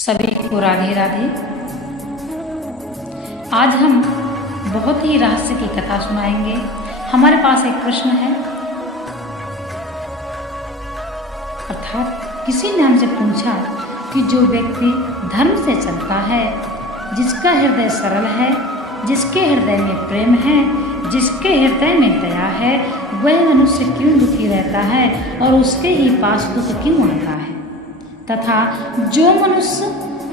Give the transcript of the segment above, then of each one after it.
सभी को राधे राधे। आज हम बहुत ही रहस्य की कथा सुनाएंगे। हमारे पास एक प्रश्न है, अर्थात किसी ने हमसे पूछा कि जो व्यक्ति धर्म से चलता है, जिसका हृदय सरल है, जिसके हृदय में प्रेम है, जिसके हृदय में दया है, वह मनुष्य क्यों दुखी रहता है और उसके ही पास दुख क्यों आता है। तथा जो मनुष्य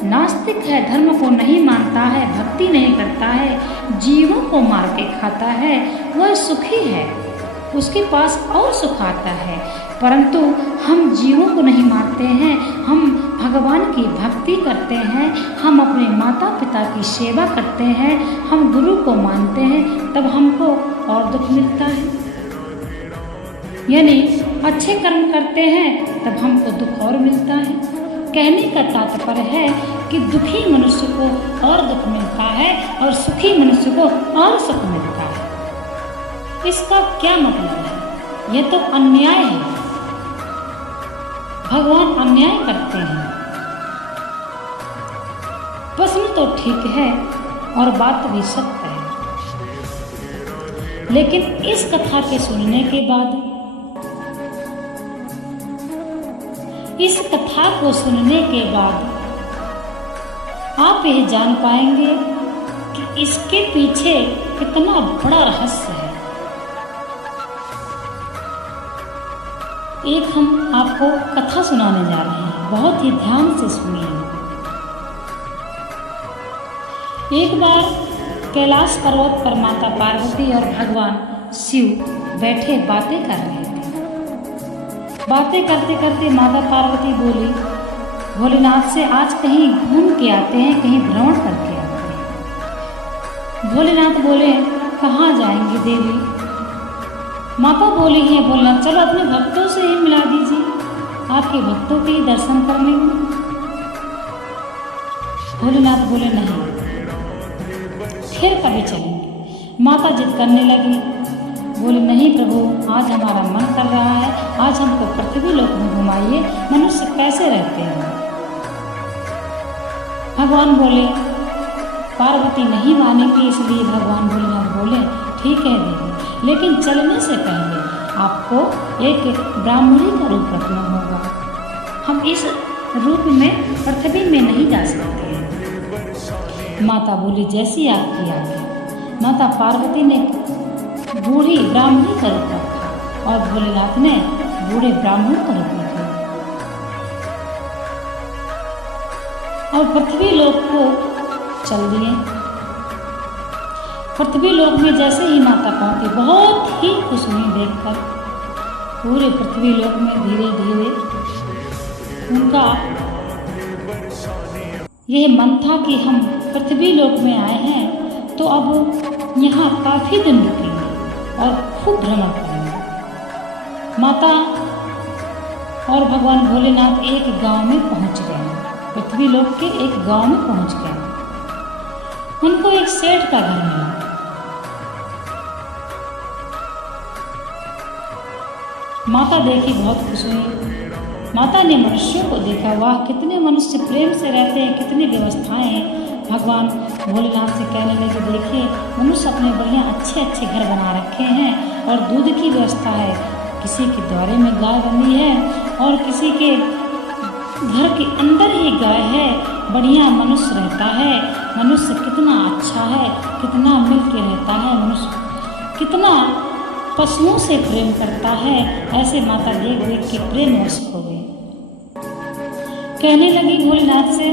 नास्तिक है, धर्म को नहीं मानता है, भक्ति नहीं करता है, जीवों को मार के खाता है, वह सुखी है, उसके पास और सुख आता है। परंतु हम जीवों को नहीं मारते हैं, हम भगवान की भक्ति करते हैं, हम अपने माता पिता की सेवा करते हैं, हम गुरु को मानते हैं, तब हमको और दुख मिलता है। यानी अच्छे कर्म करते हैं तब हमको दुख और मिलता है। कहने का तात्पर्य है कि दुखी मनुष्य को और दुख मिलता है और सुखी मनुष्य को और सुख मिलता है। इसका क्या मतलब है? यह तो अन्याय है। भगवान अन्याय करते हैं। प्रश्न तो ठीक है और बात भी सत्य है, लेकिन इस कथा के सुनने के बाद, इस कथा को सुनने के बाद आप यह जान पाएंगे कि इसके पीछे कितना बड़ा रहस्य है। एक हम आपको कथा सुनाने जा रहे हैं, बहुत ही ध्यान से सुनिए। एक बार कैलाश पर्वत पर माता पार्वती और भगवान शिव बैठे बातें कर रहे थे। बातें करते करते माता पार्वती बोली, भोलेनाथ से आज कहीं घूम के आते हैं, कहीं भ्रमण करके आते हैं। भोलेनाथ बोले, कहाँ जाएंगे देवी? माता बोली है, भोलेनाथ चलो अपने भक्तों से ही मिला दीजिए, आपके भक्तों के ही दर्शन कर लेंगे। भोलेनाथ बोले, नहीं, फिर कभी चलेंगे। माता जिद करने लगी, बोली, नहीं प्रभु, आज हमारा मन कर रहा है, आज हमको पृथ्वी लोक में घुमाइए, मनुष्य कैसे रहते हैं। भगवान बोले, पार्वती नहीं मानेगी, इसलिए भगवान भोलेनाथ बोले, ठीक है देवी, लेकिन चलने से पहले आपको एक ब्राह्मणी का रूप रखना होगा। हम इस रूप में पृथ्वी में नहीं जा सकते हैं। माता बोली, जैसी आपकी आज्ञा। माता पार्वती ने बूढ़ी ब्राह्मणी का रूप रखा और भोलेनाथ ने बूढ़े ब्राह्मण का रूप रखा और पृथ्वी लोक को चल दिए। पृथ्वी लोक में जैसे ही माता पहुंची, बहुत ही खुश हुई देखकर। पूरे पृथ्वी लोक में धीरे धीरे उनका यह मन था कि हम पृथ्वी लोक में आए हैं तो अब यहाँ काफी दिन रुकेंगे और खूब भ्रमण करेंगे। माता और भगवान भोलेनाथ एक गांव में पहुंच गए, पृथ्वी लोक के एक गांव में पहुंच गए। उनको एक सेठ का घर मिला। माता देखी, बहुत खुश हुई। माता ने मनुष्यों को देखा, वाह कितने मनुष्य प्रेम से रहते हैं, कितनी व्यवस्थाएं हैं। भगवान भोलेनाथ से कहने लगे, देखिए मनुष्य अपने बढ़िया अच्छे अच्छे घर बना रखे हैं और दूध की व्यवस्था है, किसी के द्वारे में गाय बंधी है और किसी के घर के अंदर ही गाय है। बढ़िया मनुष्य रहता है। मनुष्य कितना अच्छा है, कितना मिल के रहता है, मनुष्य कितना पशुओं से प्रेम करता है। ऐसे माता देख देख के प्रेम वश हो गई। कहने लगी भोलेनाथ से,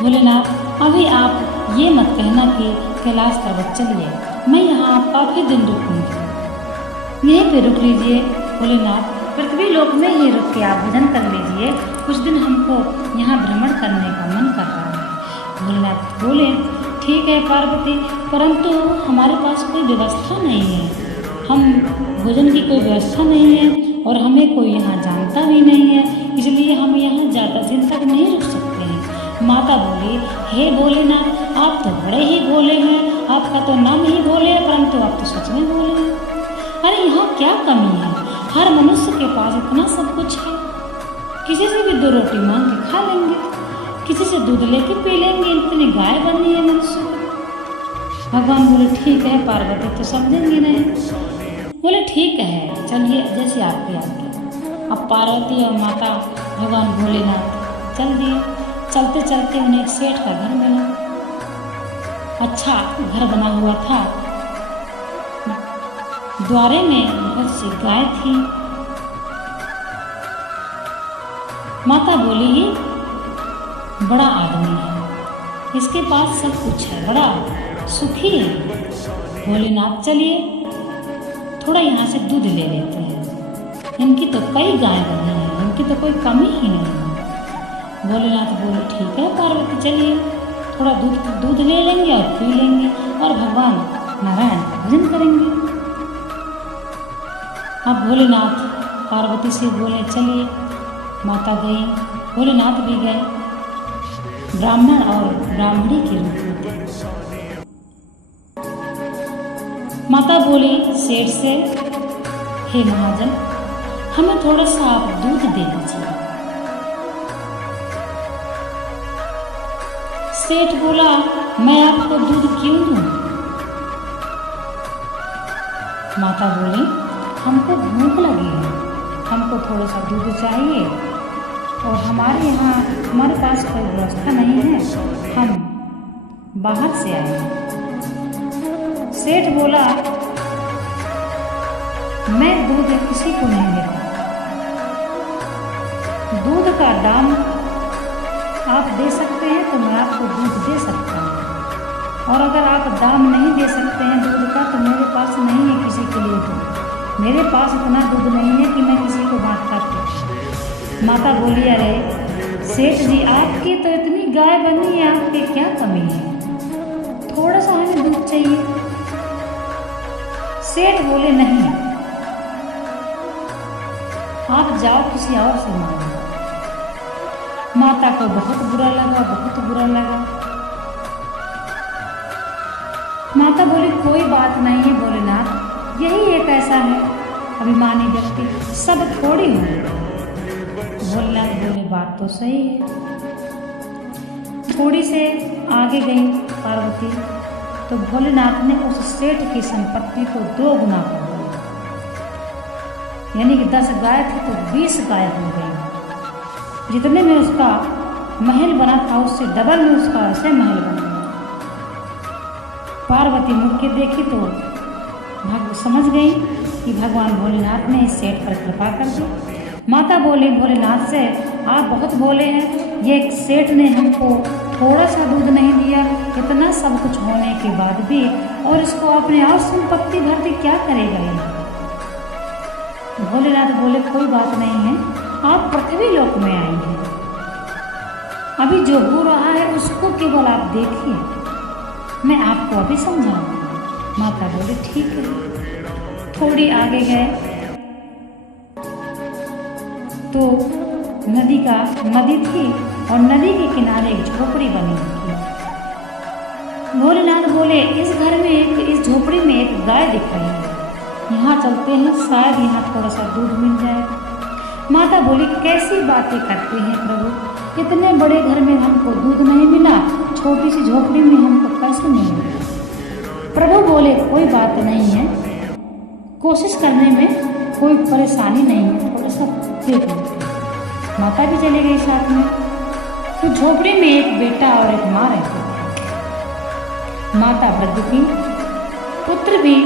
भोलेनाथ अभी आप ये मत कहना कि कैलाश पर्वत चलिए, मैं यहाँ काफ़ी दिन रुकूंगी, यहीं पे रुक लीजिए। भोलेनाथ पृथ्वी लोक में ही रुक के आप भजन कर लीजिए, कुछ दिन हमको यहाँ भ्रमण करने का मन कर रहा है। भोलेनाथ बोले, ठीक है पार्वती, परंतु हमारे पास कोई व्यवस्था नहीं है, हम भोजन की कोई व्यवस्था नहीं है और हमें कोई यहाँ जानता भी नहीं है, इसलिए हम यहाँ ज़्यादा दिन तक नहीं रुक सकते हैं। माता बोली, हे भोलेनाथ, आप तो बड़े ही भोले हैं, आपका तो नाम ही भोले है, परंतु आप तो सच में भोले हैं। अरे यहाँ क्या कमी है? हर मनुष्य के पास इतना सब कुछ है, किसी से भी 2 रोटी मांग के खा लेंगे, किसी से दूध लेके पी लेंगे, इतनी गाय बनी है मनुष्य को। भगवान बोले ठीक है, पार्वती तो समझेंगे नहीं। बोले ठीक है, चलिए जैसे आपकी आज्ञा। अब पार्वती और माता भगवान भोलेनाथ चल दिए। चलते चलते उन्हें एक सेठ का घर मिला। अच्छा घर बना हुआ था, द्वारे में बहुत सी गाय थी। माता बोली ये बड़ा आदमी है, इसके पास सब कुछ है, बड़ा सुखी है। भोलेनाथ चलिए थोड़ा यहाँ से दूध ले लेते हैं, इनकी तो कई गाय बनी है, इनकी तो कोई कमी ही नहीं है। भोलेनाथ बोले ठीक है पार्वती चलिए, थोड़ा दूध ले लेंगे और पी लेंगे और भगवान नारायण का भजन करेंगे। अब भोलेनाथ पार्वती से बोले चलिए। माता गई, भोलेनाथ भी गए, ब्राह्मण और ब्राह्मणी के रूप में थे। माता बोली सेठ से, हे महाजन हमें थोड़ा सा आप दूध दे दीजिए। सेठ बोला मैं आपको दूध क्यों दूं? माता बोली हमको भूख लगी है, हमको थोड़ा सा दूध चाहिए और हमारे पास कोई व्यवस्था नहीं है, हम बाहर से आए हैं। सेठ बोला मैं दूध किसी को नहीं देता, दूध का दाम आप दे सकते हैं तो मैं आपको दूध दे सकता हूँ, और अगर आप दाम नहीं दे सकते हैं दूध का तो मेरे पास नहीं है किसी के लिए दूध, मेरे पास इतना दूध नहीं है कि मैं किसी को बांट सकूं। माता बोली अरे सेठ जी आपकी तो इतनी गाय बनी है, आपकी क्या कमी है, थोड़ा सा हमें दूध चाहिए। सेठ बोले नहीं, आप जाओ किसी और से मांगो। माता को बहुत बुरा लगा, बहुत बुरा लगा। माता बोली कोई बात नहीं है भोलेनाथ, यही एक ऐसा है अभिमानी व्यक्ति, सब थोड़ी हो। भोलेनाथ बोले बात तो सही है। थोड़ी से आगे गई पार्वती तो भोलेनाथ ने उस सेठ की संपत्ति को 2 गुना कर दिया, यानी कि 10 गाय थी तो 20 गाय हो गई। जितने में उसका महल बना था उससे डबल में उसका ऐसे महल बना। पार्वती मुड़ के देखी तो समझ गई कि भगवान भोलेनाथ ने इस सेठ पर कृपा कर दी। माता बोली भोलेनाथ से आप बहुत भोले हैं, ये एक सेठ ने हमको थोड़ा सा दूध नहीं दिया, इतना सब कुछ होने के बाद भी, और इसको अपने और संपत्ति भर दी, क्या करेगा ये? भोलेनाथ बोले कोई बात नहीं है, आप पृथ्वी लोक में आई हैं, अभी जो हो रहा है उसको केवल आप देखिए, मैं आपको अभी समझाऊंगा। माता बोली ठीक है। थोड़ी आगे गए तो नदी थी और नदी के किनारे एक झोपड़ी बनी हुई थी। भोलेनाथ बोले इस घर में इस झोपड़ी में एक गाय दिख रही है, यहाँ चलते हैं, शायद यहाँ थोड़ा सा दूध मिल जाएगा। माता बोली कैसी बातें करते हैं प्रभु, इतने बड़े घर में हमको दूध नहीं मिला, छोटी सी झोपड़ी में हमको कैसे मिलेगा? प्रभु बोले कोई बात नहीं है, कोशिश करने में कोई परेशानी नहीं है, थोड़ा सा देख लो। माता भी चली गई साथ में। तो झोपड़ी में एक बेटा और एक माँ रहती थी। माता वृद्ध थी, पुत्र भी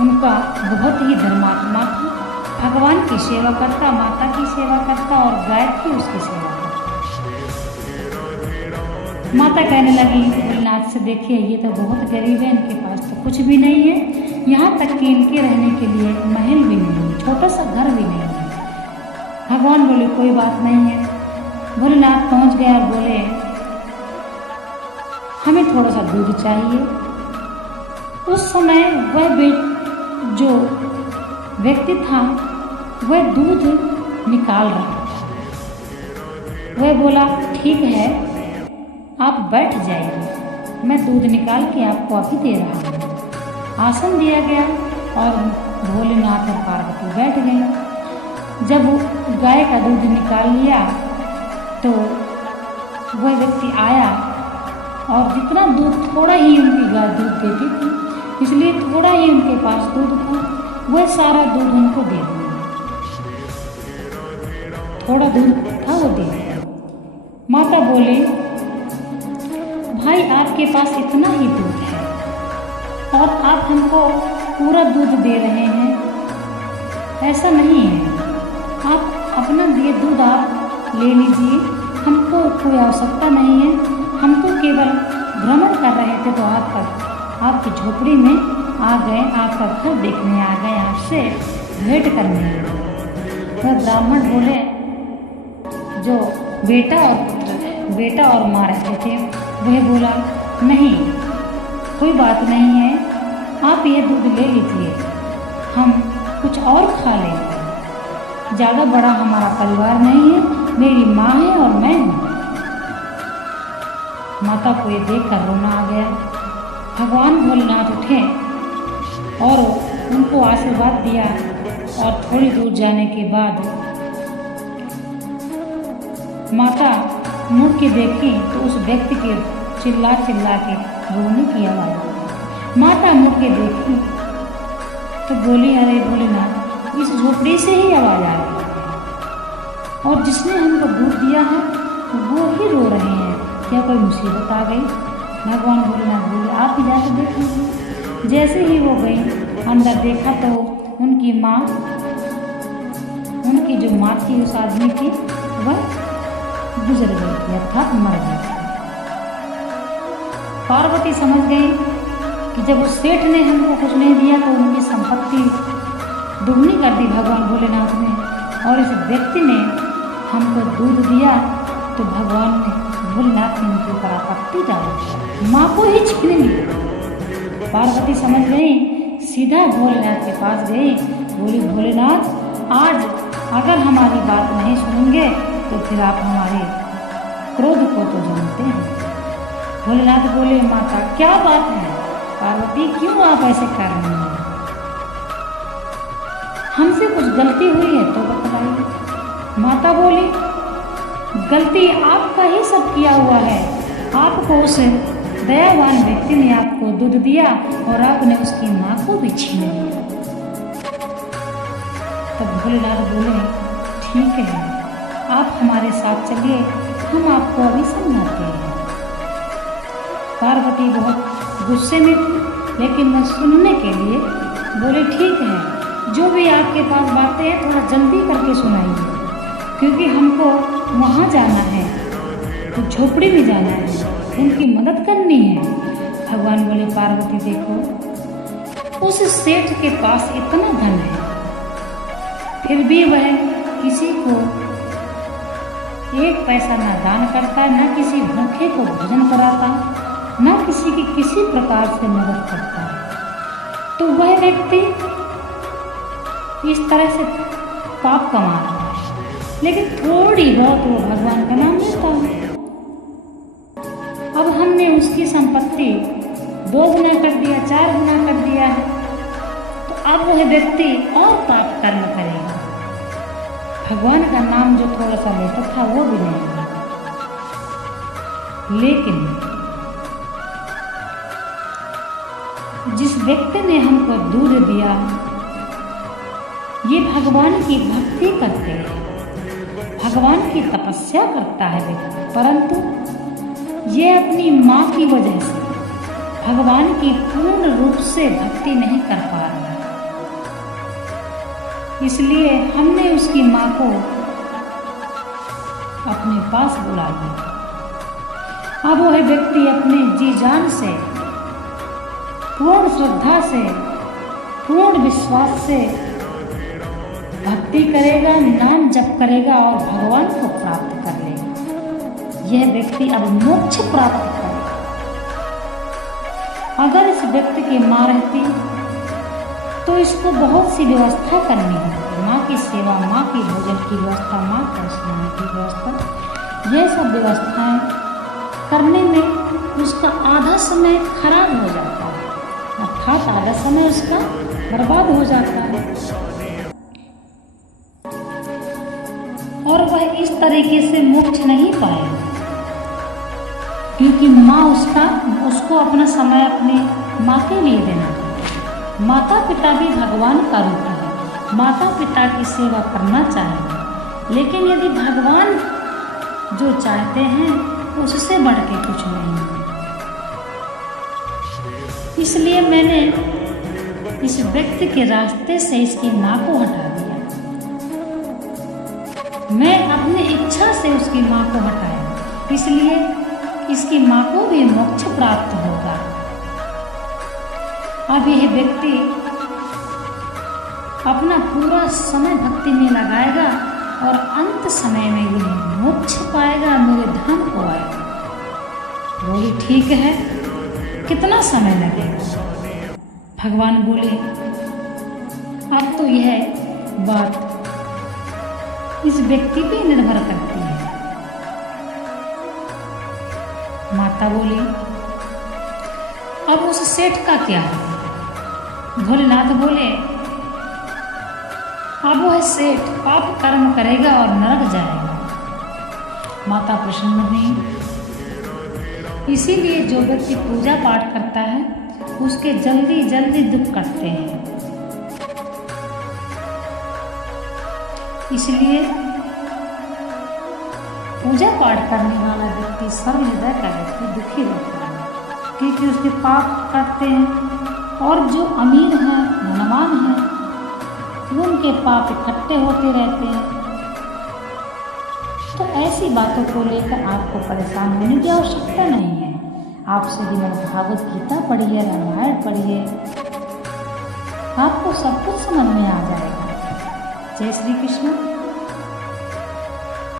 उनका बहुत ही धर्मात्मा था, भगवान की सेवा करता, माता की सेवा करता और गाय की उसकी सेवा करता। माता कहने लगी भोलेनाथ से देखिए ये तो बहुत गरीब है, इनके पास तो कुछ भी नहीं है, यहाँ तक कि इनके रहने के लिए महल भी नहीं है, छोटा सा घर भी नहीं है। भगवान बोले कोई बात नहीं है। भोलेनाथ पहुँच गए और बोले हमें थोड़ा सा दूध चाहिए। उस समय वह जो व्यक्ति था वह दूध निकाल रहा था। वह बोला ठीक है आप बैठ जाइए, मैं दूध निकाल के आपको अभी दे रहा हूँ। आसन दिया गया और भोलेनाथ और पार्वती बैठ गए। जब गाय का दूध निकाल लिया तो वह व्यक्ति आया और जितना दूध, थोड़ा ही उनकी गाय दूध देती थी, इसलिए थोड़ा ही उनके पास दूध था, वह सारा दूध उनको दे दिया। थोड़ा दूध था वो दे दिया। माता बोली, भाई आपके पास इतना ही दूध है और आप हमको पूरा दूध दे रहे हैं, ऐसा नहीं है। आप अपना दिए दूध आप ले लीजिए, हमको कोई आवश्यकता नहीं है। हम तो केवल भ्रमण कर रहे थे तो आपकी झोपड़ी में आ गए, आपका घर देखने आ गए, आपसे भेंट करने आ गए। वह ब्राह्मण बोले, जो बेटा और माँ रहते थे, वह बोला, नहीं कोई बात नहीं है, आप ये दूध ले लीजिए, हम कुछ और खा लेंगे। ज़्यादा बड़ा हमारा परिवार नहीं है, मेरी माँ है और मैं हूँ। माता को ये देखकर रोना आ गया। भगवान भोलेनाथ उठे और उनको आशीर्वाद दिया और थोड़ी दूर जाने के बाद माता मुड़ के देखी तो उस व्यक्ति के चिल्ला के रोने की आवाज़ आई। माता मुड़ के देखी तो बोली, अरे भोलेनाथ, इस झोपड़ी से ही आवाज़ आ रही है और जिसने हमको दूध दिया है वो ही रो रहे हैं, क्या कोई मुसीबत आ गई? भगवान भोलेनाथ बोले, आप ही जाकर देख लीजिए। जैसे ही वो गई, अंदर देखा तो उनकी माँ, उनकी जो माँ थी उस आदमी की, वह गुजर गई थी, अर्थात मर गई। पार्वती समझ गई कि जब उस सेठ ने हमको कुछ नहीं दिया तो उनकी संपत्ति दुगनी कर दी भगवान भोलेनाथ ने, और इस व्यक्ति ने हमको दूध दिया तो भगवान ने, भोलेनाथ ने उनके ऊपर आपत्ति डाली, माँ को ही छीन ली। पार्वती समझ गई, सीधा भोलेनाथ के पास गई, बोली, भोलेनाथ, आज अगर हमारी बात नहीं सुनेंगे तो फिर आप हमारे क्रोध को तो जानते हैं। भोलेनाथ बोले, माता क्या बात है? पार्वती, क्यों आप ऐसे कर रही हैं? हमसे कुछ गलती हुई है तो बतलाइए। माता बोली, गलती आपका ही सब किया हुआ है। आपको उस दयावान व्यक्ति ने आपको दूध दिया और आपने उसकी माँ को भी छीन लिया। तब भोलेनाथ बोले, ठीक है, आप हमारे साथ चलिए, हम आपको अभी समझाते हैं। पार्वती बहुत गुस्से में थी, लेकिन वह सुनने के लिए बोले, ठीक है, जो भी आपके पास बातें हैं थोड़ा जल्दी करके सुनाइए, क्योंकि हमको वहाँ जाना है, तो झोपड़ी में जाना है, उनकी मदद करनी है। भगवान बोले, पार्वती देखो, उस सेठ के पास इतना धन है, फिर भी वह किसी को एक पैसा ना दान करता, ना किसी भूखे को भोजन कराता, ना किसी की किसी प्रकार से मदद करता है। तो वह व्यक्ति इस तरह से पाप कमा रहा है, लेकिन थोड़ी बहुत वो भगवान का नाम लेता है। अब हमने उसकी संपत्ति 2 गुना कर दिया, 4 गुना कर दिया है, तो अब वह व्यक्ति और पाप कर्म करेगा। भगवान का नाम जो थोड़ा सा लेता था वो भी नहीं लेगा। लेकिन जिस व्यक्ति ने हमको दूध दिया, ये भगवान की भक्ति करते हैं, भगवान की तपस्या करता है व्यक्ति, परंतु ये अपनी माँ की वजह से भगवान की पूर्ण रूप से भक्ति नहीं कर पा रहा। इसलिए हमने उसकी माँ को अपने पास बुला लिया। अब वह व्यक्ति अपने जी जान से, पूर्ण श्रद्धा से, पूर्ण विश्वास से भक्ति करेगा, नाम जप करेगा और भगवान को प्राप्त कर लेगा। यह व्यक्ति अब मोक्ष प्राप्त करेगा। अगर इस व्यक्ति की माँ रहती तो इसको बहुत सी व्यवस्था करनी होती, माँ की सेवा, माँ की भोजन की व्यवस्था, माँ का स्नान की व्यवस्था, यह सब व्यवस्थाएं करने में उसका आधा समय खराब हो जाता है, अर्थात आधा समय उसका बर्बाद हो जाता है। तरीके से मोक्ष नहीं पाएगा, क्योंकि माँ उसको अपना समय अपने माँ के लिए देना है। माता पिता भी भगवान का रूप है, माता पिता की सेवा करना चाहिए, लेकिन यदि भगवान जो चाहते हैं उससे बढ़ के कुछ नहीं है। इसलिए मैंने इस व्यक्ति के रास्ते से इसकी माँ को हटा दिया। मैं अपनी इच्छा से उसकी माँ को हटाया, इसलिए इसकी माँ को भी मोक्ष प्राप्त होगा। अब यह व्यक्ति अपना पूरा समय भक्ति में लगाएगा और अंत समय में यह मोक्ष पाएगा, मेरे धाम को आएगा। बोली ठीक है, कितना समय लगेगा? भगवान बोले अब तो यह बात इस व्यक्ति पे निर्भर करती है। माता बोली अब उस सेठ का क्या है? भोलेनाथ बोले अब वह सेठ पाप कर्म करेगा और नरक जाएगा। माता प्रसन्न हुई। इसीलिए जो व्यक्ति पूजा पाठ करता है उसके जल्दी जल्दी दुख कटते हैं। इसलिए पूजा पाठ करने वाला व्यक्ति, सरल हृदय का व्यक्ति दुखी रहता है, क्योंकि उसके पाप कटते हैं। और जो अमीर हैं, धनवान हैं, उनके पाप इकट्ठे होते रहते हैं। तो ऐसी बातों को लेकर आपको परेशान होने की आवश्यकता नहीं है। आप श्रीमद् भागवत गीता पढ़िए, रामायण पढ़िए, आपको सब कुछ समझ में आ जाएगा। जय श्री कृष्ण।